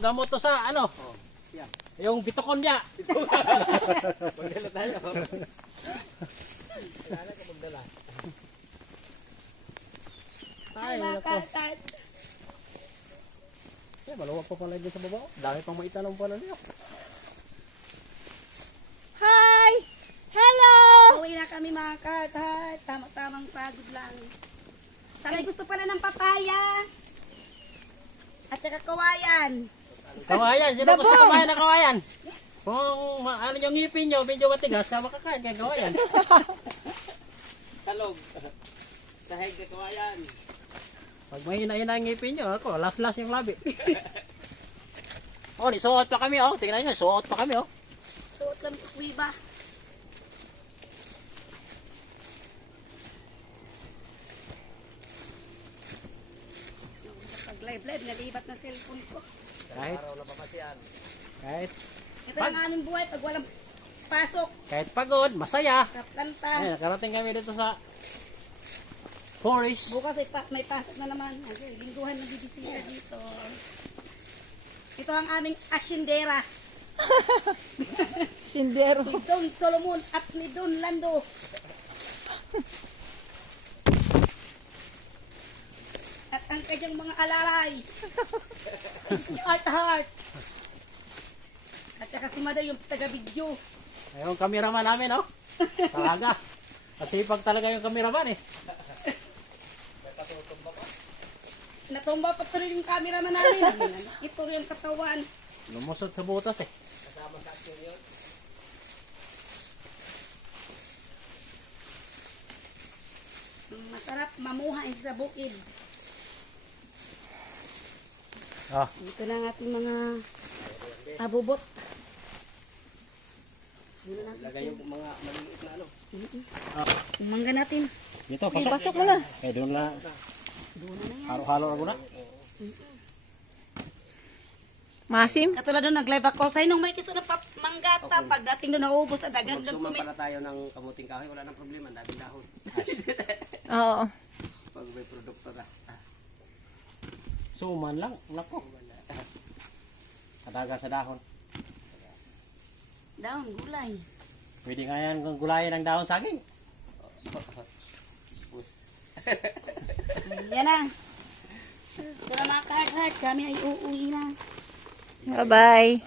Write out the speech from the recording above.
gamot to sa ano? Oh, yan. Yung bitokon niya. Magdala tayo. Kailangan ko magdala. Ay, Ay, mga wala po. kartad. Eh, maluwag pa pala dyan sa baba. Dami pang maitanong pala niya. Hi! Hello! Uwi na kami mga kartad. Tamang pagod lang. Sanay gusto pala ng papaya. At saka kawayan. Kawayan, sino Dabong! gusto kumain ng kawayan? Kung ano yung ngipin nyo, medyo matigas, ka makakain kay kawayan. Salog. Sahig na kawayan. Pag mahina-hina ang ngipin nyo, ako, last yung labi. Oh, nisuot pa kami, oh. Tingnan nyo, suot pa kami, oh. Suot lang kuwiba. Pag live, nalibat na cellphone ko. Kahit, Araw na papasyan. kahit, Ito lang aming buhay pag walang pasok kahit pagod, masaya. sa planta. Ayan, nakarating kami dito sa forest. Bukas ay may pasok na naman. Okay, lingguhan na bibisita dito. Ito ang aming asyendera. Sindero. Ni Don Solomon at ni Don Lando. At ang kanyang mga alalay. Si Art Heart. At saka si Mother yung taga-video. Ayun, cameraman namin, oh. Talaga. Masipag talaga yung cameraman, eh. Natumba pa tuloy yung cameraman namin. Ito yung katawan. Lumusot sa butas, eh. Kasama sa action yun. Masarap mamuhay sa bukid. Ah, Ito na ang ating mga abubot. Lagay yung mga maliliit na ano. Umangga natin. dito, Ay, pasok. pasok mo na. Eh, doon na. Doon na yan. Halo-halo na muna. Masim. Katulad doon, nag-live ako. Sa'yo nung may kiso na manggata. Pagdating doon, naubos na dagang Magsuman nag-comment. pala tayo ng kamuting kahoy. Wala nang problema. Dami dahon. Oo. Pag may produkto ka. Suman lang. Nako. Kadaga sa dahon. Down, gulay. Pwede nga yan kung gulayan ng dahon saging. Bus. Yan na. Ito na mga kahart-hart. Kami ay uuwi na. Bye-bye.